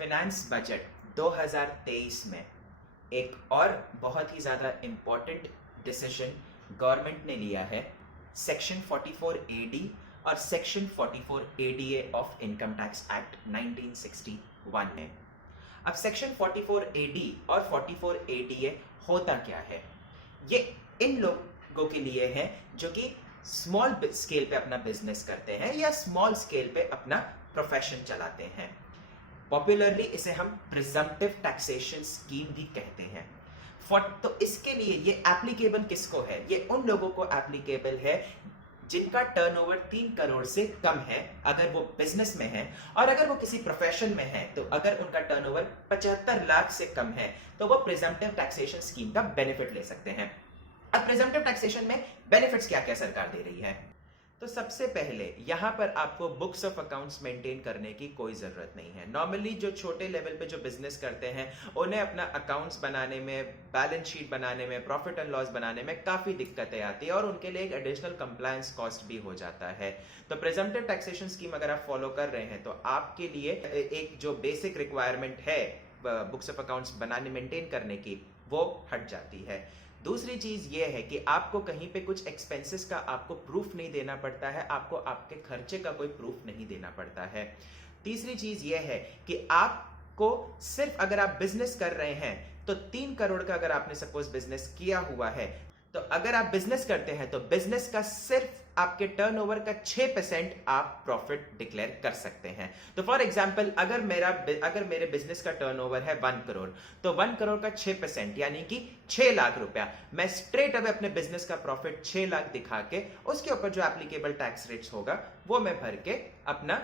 Finance budget 2023 में एक और बहुत ही ज़्यादा इम्पोर्टेंट डिसीजन गवर्नमेंट ने लिया है सेक्शन 44 AD और section 44 ADA of income tax act 1961 में। अब सेक्शन 44 AD और 44 ADA होता क्या है? ये इन लोगों के लिए है जो कि स्मॉल स्केल पे अपना बिजनेस करते हैं या स्मॉल स्केल पे अपना प्रोफेशन चलाते हैं। पॉपुलरली इसे हम प्रिजम्पटिव टैक्सेशन स्कीम भी कहते हैं। तो इसके लिए ये एप्लीकेबल किसको है? ये उन लोगों को एप्लीकेबल है जिनका टर्नओवर 3 करोड़ से कम है अगर वो बिजनेस में है, और अगर वो किसी प्रोफेशन में है तो अगर उनका टर्नओवर 75 लाख से कम है तो वो प्रिजम्पटिव टैक्सेशन स्कीम का बेनिफिट ले सकते हैं। अब प्रिजम्पटिव टैक्सेशन में बेनिफिट्स क्या क्या सरकार दे रही है? तो सबसे पहले यहाँ पर आपको बुक्स ऑफ अकाउंट्स मेंटेन करने की कोई ज़रूरत नहीं है। नॉर्मली जो छोटे लेवल पे जो बिजनेस करते हैं उन्हें अपना अकाउंट्स बनाने में, बैलेंस शीट बनाने में, प्रॉफिट एंड लॉस बनाने में काफ़ी दिक्कतें आती है और उनके लिए एक एडिशनल कंप्लायंस कॉस्ट भी हो जाता है। तो प्रिजम्पटिव टैक्सेशन स्कीम अगर आप फॉलो कर रहे हैं तो आपके लिए एक जो बेसिक रिक्वायरमेंट है बुक्स ऑफ अकाउंट्स बनाने, मेंटेन करने की, वो हट जाती है। दूसरी चीज ये है कि आपको कहीं पे कुछ एक्सपेंसेस का आपको प्रूफ नहीं देना पड़ता है, आपको आपके खर्चे का कोई प्रूफ नहीं देना पड़ता है। तीसरी चीज ये है कि आपको सिर्फ अगर आप बिजनेस कर रहे हैं तो 3 करोड़ का अगर आपने सपोज बिजनेस किया हुआ है तो अगर आप बिजनेस करते हैं तो बिजनेस का सिर्फ आपके टर्नओवर का 6% आप प्रॉफिट डिक्लेयर कर सकते हैं। तो फॉर एग्जांपल अगर मेरे बिजनेस का टर्नओवर है 1 करोड़, तो 1 करोड़ का 6% यानी कि 6 लाख रुपया मैं स्ट्रेट अवे अपने बिजनेस का प्रॉफिट 6 लाख दिखा के उसके ऊपर जो एप्लीकेबल टैक्स रेट्स होगा वो मैं भर के अपना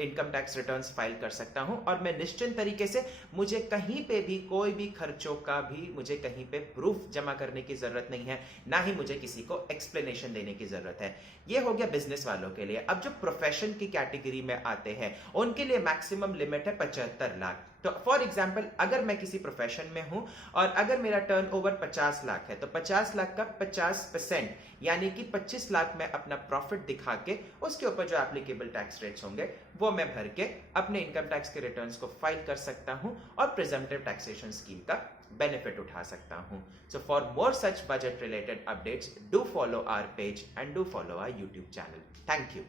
इनकम टैक्स रिटर्न्स फाइल कर सकता हूं, और मैं निश्चिंत तरीके से, मुझे कहीं पे भी कोई भी खर्चों का भी मुझे कहीं पे प्रूफ जमा करने की जरूरत नहीं है, ना ही मुझे किसी को एक्सप्लेनेशन देने की जरूरत है। ये हो गया बिजनेस वालों के लिए। अब जो प्रोफेशन की कैटेगरी में आते हैं उनके लिए मैक्सिमम लिमिट है 75 लाख। तो फॉर एग्जाम्पल अगर मैं किसी प्रोफेशन में हूं और अगर मेरा टर्नओवर 50 लाख है तो 50 लाख का 50% यानी कि 25 लाख मैं अपना प्रॉफिट दिखा के उसके ऊपर जो एप्लीकेबल टैक्स रेट्स होंगे वो मैं भर के अपने इनकम टैक्स के रिटर्न्स को फाइल कर सकता हूं और प्रिजम्पटिव टैक्सेशन स्कीम का बेनिफिट उठा सकता हूं। So for more such budget related updates, do follow our page and do follow our YouTube channel. Thank you.